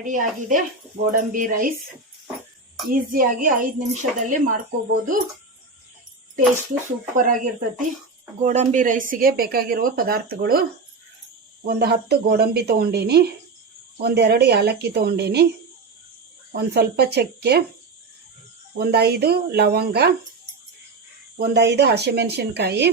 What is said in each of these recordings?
ready ಆಗಿದೆ ಗೋಡಂಬಿ rice ಈಸಿಯಾಗಿ ಐದು ನಿಮಿಷದಲ್ಲಿ ಮಾಡ್ಕೋಬೋದು ಟೇಸ್ಟು ಸೂಪರ್ ಆಗಿರ್ತತಿ ಗೋಡಂಬಿ ರೈಸಿಗೆ ಬೇಕಾಗಿರುವ ಪದಾರ್ಥಗಳು ಒಂದು ಹತ್ತು ಗೋಡಂಬಿ ತೊಗೊಂಡೀನಿ ಒಂದೆರಡು ಏಲಕ್ಕಿ ತೊಗೊಂಡೀನಿ ಒಂದು ಸ್ವಲ್ಪ ಚಕ್ಕೆ ಒಂದೈದು ಲವಂಗ ಒಂದೈದು ಹಸಿಮೆಣಸಿನ್ಕಾಯಿ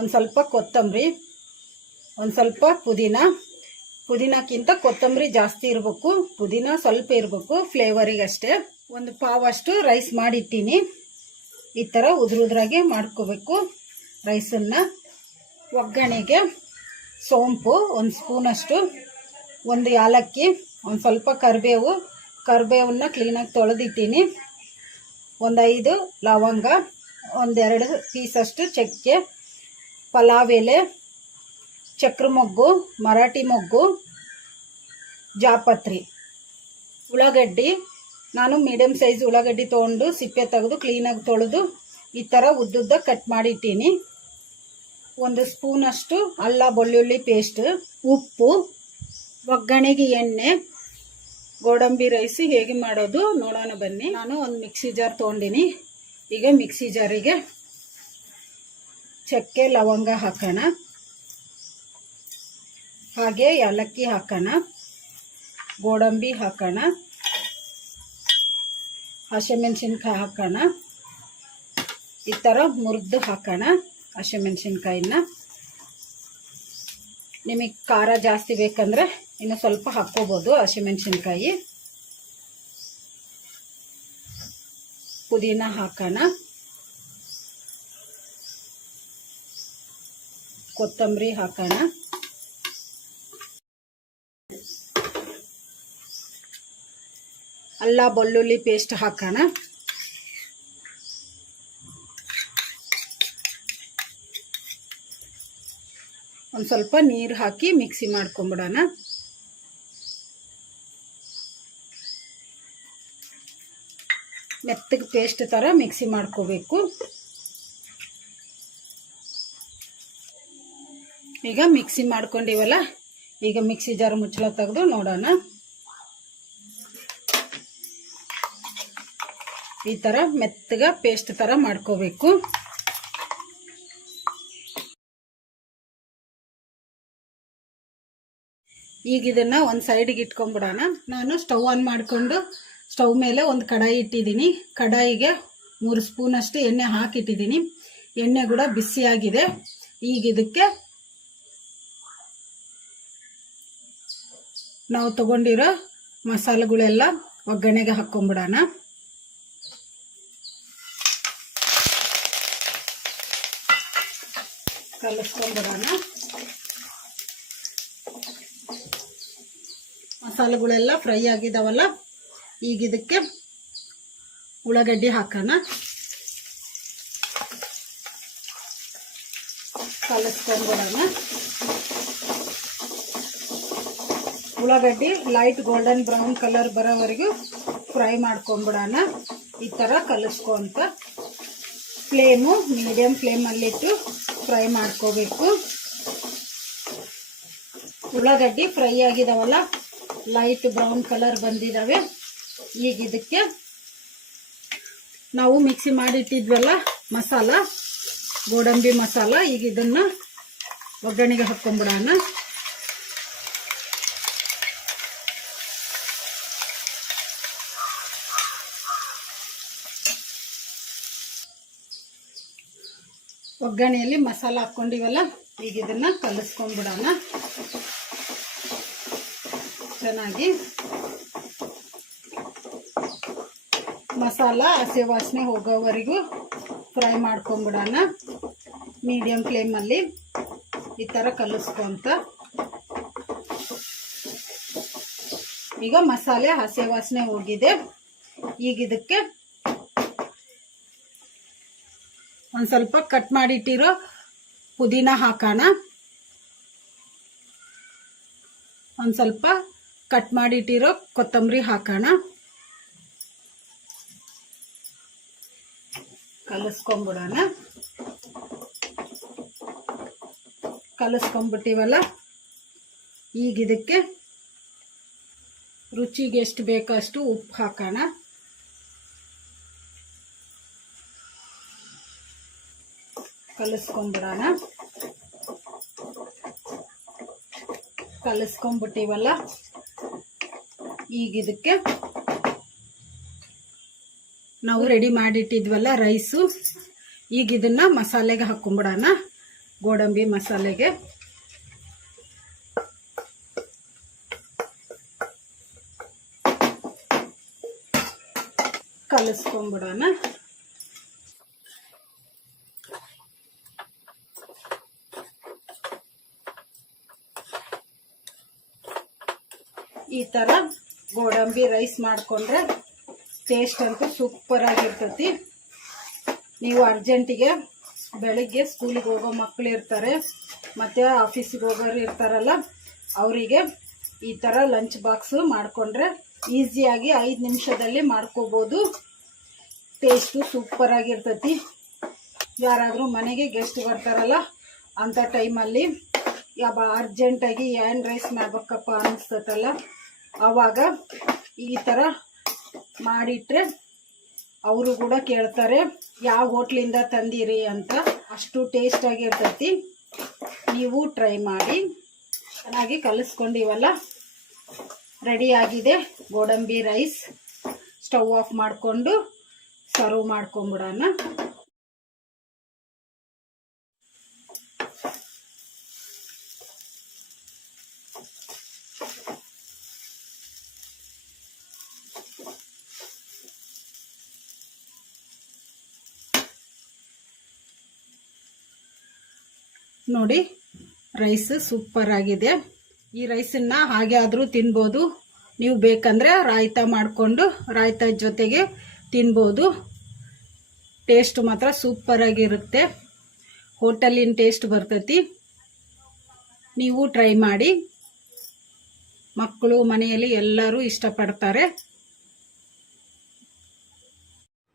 ಒಂದು ಸ್ವಲ್ಪ ಕೊತ್ತಂಬರಿ ಒಂದು ಸ್ವಲ್ಪ ಪುದೀನ ಪುದೀನಕ್ಕಿಂತ ಕೊತ್ತಂಬರಿ ಜಾಸ್ತಿ ಇರಬೇಕು ಪುದೀನ ಸ್ವಲ್ಪ ಇರಬೇಕು ಫ್ಲೇವರಿಗಷ್ಟೇ ಒಂದು ಪಾವಷ್ಟು ರೈಸ್ ಮಾಡಿಟ್ಟೀನಿ ಈ ಥರ ಉದುರುದ್ರಾಗೆ ಮಾಡ್ಕೋಬೇಕು ರೈಸನ್ನು ಒಗ್ಗರಣೆಗೆ ಸೋಂಪು ಒಂದು ಸ್ಪೂನಷ್ಟು ಒಂದು ಯಾಲಕ್ಕಿ ಒಂದು ಸ್ವಲ್ಪ ಕರಿಬೇವು ಕರಿಬೇವನ್ನ ಕ್ಲೀನಾಗಿ ತೊಳೆದಿಟ್ಟೀನಿ ಒಂದು ಐದು ಲವಂಗ ಒಂದೆರಡು ಪೀಸಷ್ಟು ಚಕ್ಕೆ ಪಲಾವ್ ಎಲೆ ಚಕ್ರ ಮೊಗ್ಗು ಮರಾಠಿ ಮೊಗ್ಗು ಜಾಪತ್ರಿ ಉಳ್ಳಾಗಡ್ಡಿ ನಾನು ಮೀಡಿಯಮ್ ಸೈಜ್ ಉಳ್ಳಾಗಡ್ಡಿ ತೊಗೊಂಡು ಸಿಪ್ಪೆ ತೆಗೆದು ಕ್ಲೀನಾಗಿ ತೊಳೆದು ಈ ಥರ ಉದ್ದುದ್ದ ಕಟ್ ಮಾಡಿಟ್ಟೀನಿ ಒಂದು ಸ್ಪೂನಷ್ಟು ಅಲ್ಲ ಬೆಳ್ಳುಳ್ಳಿ ಪೇಸ್ಟ್ ಉಪ್ಪು ಒಗ್ಗರಣೆಗೆ ಎಣ್ಣೆ ಗೋಡಂಬಿ ರೈಸ್ ಹೇಗೆ ಮಾಡೋದು ನೋಡೋಣ ಬನ್ನಿ ನಾನು ಒಂದು ಮಿಕ್ಸಿ ಜಾರ್ ತೊಗೊಂಡಿನಿ ಈಗ ಮಿಕ್ಸಿ ಜಾರಿಗೆ ಚಕ್ಕೆ ಲವಂಗ ಹಾಕೋಣ ಹಾಗೆ ಏಲಕ್ಕಿ ಹಾಕೋಣ ಗೋಡಂಬಿ ಹಾಕೋಣ ಹಸಿಮೆಣಸಿನ್ಕಾಯಿ ಹಾಕೋಣ ಈ ಥರ ಮುರಿದು ಹಾಕೋಣ ಹಸಿಮೆಣ್ಸಿನ್ಕಾಯಿನ ನಿಮಗೆ ಖಾರ ಜಾಸ್ತಿ ಬೇಕಂದರೆ ಇನ್ನು ಸ್ವಲ್ಪ ಹಾಕ್ಕೋಬೋದು ಹಸಿಮೆಣಸಿನ್ಕಾಯಿ ಪುದೀನ ಹಾಕೋಣ ಕೊತ್ತಂಬರಿ ಹಾಕೋಣ ಅಲ್ಲ ಬೆಳ್ಳುಳ್ಳಿ ಪೇಸ್ಟ್ ಹಾಕೋಣ ಒಂದು ಸ್ವಲ್ಪ ನೀರು ಹಾಕಿ ಮಿಕ್ಸಿ ಮಾಡ್ಕೊಂಬಿಡೋಣ ಮೆತ್ತಗೆ ಪೇಸ್ಟ್ ಥರ ಮಿಕ್ಸಿ ಮಾಡ್ಕೋಬೇಕು ಈಗ ಮಿಕ್ಸಿ ಮಾಡ್ಕೊಂಡಿವಲ್ಲ ಈಗ ಮಿಕ್ಸಿ ಜಾರು ಮುಚ್ಚಳ ತೆಗೆದು ನೋಡೋಣ ಈ ಥರ ಮೆತ್ತಗೆ ಪೇಸ್ಟ್ ಥರ ಮಾಡ್ಕೋಬೇಕು ಈಗ ಇದನ್ನು ಒಂದು ಸೈಡಿಗೆ ಇಟ್ಕೊಂಡ್ಬಿಡೋಣ ನಾನು ಸ್ಟವ್ ಆನ್ ಮಾಡಿಕೊಂಡು ಸ್ಟವ್ ಮೇಲೆ ಒಂದು ಕಡಾಯಿ ಇಟ್ಟಿದ್ದೀನಿ ಕಡಾಯಿಗೆ ಮೂರು ಸ್ಪೂನಷ್ಟು ಎಣ್ಣೆ ಹಾಕಿಟ್ಟಿದ್ದೀನಿ ಎಣ್ಣೆ ಕೂಡ ಬಿಸಿಯಾಗಿದೆ ಈಗ ಇದಕ್ಕೆ ನಾವು ತಗೊಂಡಿರೋ ಮಸಾಲೆಗಳೆಲ್ಲ ಒಗ್ಗರಣೆಗೆ ಹಾಕ್ಕೊಂಬಿಡೋಣ ಕಲಸ್ಕೊಂಡ್ಬಿಡೋಣ ಮಸಾಲೆಗಳೆಲ್ಲ ಫ್ರೈ ಆಗಿದಾವಲ್ಲ ಈಗ ಇದಕ್ಕೆ ಉಳ್ಳಾಗಡ್ಡಿ ಹಾಕೋಣ ಕಲಸ್ಕೊಂಡ್ಬಿಡೋಣ ಉಳ್ಳಾಗಡ್ಡಿ ಲೈಟ್ ಗೋಲ್ಡನ್ ಬ್ರೌನ್ ಕಲರ್ ಬರೋವರೆಗೂ ಫ್ರೈ ಮಾಡ್ಕೊಂಡ್ಬಿಡೋಣ ಈ ಥರ ಕಲಸ್ಕೊಂತ ಫ್ಲೇಮು ಮೀಡಿಯಮ್ ಫ್ಲೇಮಲ್ಲಿಟ್ಟು ಫ್ರೈ ಮಾಡ್ಕೋಬೇಕು ಉಳ್ಳಾಗಡ್ಡಿ ಫ್ರೈ ಆಗಿದಾವಲ್ಲ ಲೈಟ್ ಬ್ರೌನ್ ಕಲರ್ ಬಂದಿದ್ದಾವೆ ಈಗ ಇದಕ್ಕೆ ನಾವು ಮಿಕ್ಸಿ ಮಾಡಿಟ್ಟಿದ್ವಲ್ಲ ಮಸಾಲ ಗೋಡಂಬಿ ಮಸಾಲ ಈಗ ಇದನ್ನು ಒಗ್ಗರಣೆಗೆ ಹಾಕ್ಕೊಂಬಿಡೋಣ ಒಗ್ಗರಣೆಯಲ್ಲಿ ಮಸಾಲ ಹಾಕ್ಕೊಂಡಿವಲ್ಲ ಈಗ ಇದನ್ನು ಕಲಿಸ್ಕೊಂಡ್ಬಿಡೋಣ ಚೆನ್ನಾಗಿ ಮಸಾಲ ಹಸಿ ವಾಸನೆ ಹೋಗೋವರೆಗೂ ಫ್ರೈ ಮಾಡ್ಕೊಂಬಿಡೋಣ ಮೀಡಿಯಮ್ ಫ್ಲೇಮಲ್ಲಿ ಈ ಥರ ಕಲಿಸ್ಕೊಂತ ಈಗ ಮಸಾಲೆ ಹಸಿ ವಾಸನೆ ಹೋಗಿದೆ ಈಗ ಇದಕ್ಕೆ ಒಂದ್ ಸ್ವಲ್ಪ ಕಟ್ ಮಾಡಿಟ್ಟಿರೋ ಪುದೀನ ಹಾಕೋಣ ಒಂದ್ ಸ್ವಲ್ಪ ಕಟ್ ಮಾಡಿಟ್ಟಿರೋ ಕೊತ್ತಂಬರಿ ಹಾಕೋಣ ಕಲಸ್ಕೊಂಬಿಡೋಣ ಕಲಸ್ಕೊಂಬಿಟ್ಟಿವಲ್ಲ ಈಗ ಇದಕ್ಕೆ ರುಚಿಗೆ ಎಷ್ಟು ಬೇಕಷ್ಟು ಅಷ್ಟು ಉಪ್ಪು ಹಾಕೋಣ ಕಲಿಸ್ಕೊಂಡ್ಬಿಡೋಣ ಕಲಿಸ್ಕೊಂಡ್ಬಿಟ್ಟಿವಲ್ಲ ಈಗ ಇದಕ್ಕೆ ನಾವು ರೆಡಿ ಮಾಡಿಟ್ಟಿದ್ವಲ್ಲ ರೈಸು ಈಗ ಇದನ್ನ ಮಸಾಲೆಗೆ ಹಾಕೊಂಡ್ಬಿಡೋಣ ಗೋಡಂಬಿ ಮಸಾಲೆಗೆ ಕಲಿಸ್ಕೊಂಡ್ಬಿಡೋಣ ಈ ಥರ ಗೋಡಂಬಿ ರೈಸ್ ಮಾಡಿಕೊಂಡ್ರೆ ಟೇಸ್ಟ್ ಅಂತೂ ಸೂಪರಾಗಿರ್ತತಿ ನೀವು ಅರ್ಜೆಂಟಿಗೆ ಬೆಳಿಗ್ಗೆ ಸ್ಕೂಲಿಗೆ ಹೋಗೋ ಮಕ್ಕಳು ಇರ್ತಾರೆ ಮತ್ತು ಆಫೀಸಿಗೆ ಹೋಗೋರು ಇರ್ತಾರಲ್ಲ ಅವರಿಗೆ ಈ ಥರ ಲಂಚ್ ಬಾಕ್ಸು ಮಾಡಿಕೊಂಡ್ರೆ ಈಸಿಯಾಗಿ ಐದು ನಿಮಿಷದಲ್ಲಿ ಮಾಡ್ಕೋಬೋದು ಟೇಸ್ಟು ಸೂಪರಾಗಿರ್ತತಿ ಯಾರಾದರೂ ಮನೆಗೆ ಗೆಸ್ಟ್ ಬರ್ತಾರಲ್ಲ ಅಂಥ ಟೈಮಲ್ಲಿ ಯಾವ ಅರ್ಜೆಂಟಾಗಿ ಏನು ರೈಸ್ ಮಾಡ್ಬೇಕಪ್ಪ ಅನ್ನಿಸ್ತತಲ್ಲ ಆವಾಗ ಈ ಥರ ಮಾಡಿಟ್ರೆ ಅವರು ಕೂಡ ಕೇಳ್ತಾರೆ ಯಾವ ಹೋಟ್ಲಿಂದ ತಂದಿರಿ ಅಂತ ಅಷ್ಟು ಟೇಸ್ಟಾಗಿರ್ತೈತಿ ನೀವು ಟ್ರೈ ಮಾಡಿ ಚೆನ್ನಾಗಿ ಕಲಿಸ್ಕೊಂಡಿವಲ್ಲ ರೆಡಿಯಾಗಿದೆ ಗೋಡಂಬಿ ರೈಸ್ ಸ್ಟವ್ ಆಫ್ ಮಾಡಿಕೊಂಡು ಸರ್ವ್ ಮಾಡ್ಕೊಂಬಿಡೋಣ ನೋಡಿ ರೈಸ್ ಸೂಪರ್ ಆಗಿದೆ ಈ ರೈಸನ್ನು ಹಾಗೆ ಆದರೂ ತಿನ್ಬೋದು ನೀವು ಬೇಕಂದರೆ ರಾಯ್ತ ಮಾಡಿಕೊಂಡು ರಾಯ್ತ ಜೊತೆಗೆ ತಿನ್ಬೋದು ಟೇಸ್ಟ್ ಮಾತ್ರ ಸೂಪರಾಗಿರುತ್ತೆ ಹೋಟೆಲಿನ ಟೇಸ್ಟ್ ಬರ್ತೈತಿ ನೀವು ಟ್ರೈ ಮಾಡಿ ಮಕ್ಕಳು ಮನೆಯಲ್ಲಿ ಎಲ್ಲರೂ ಇಷ್ಟಪಡ್ತಾರೆ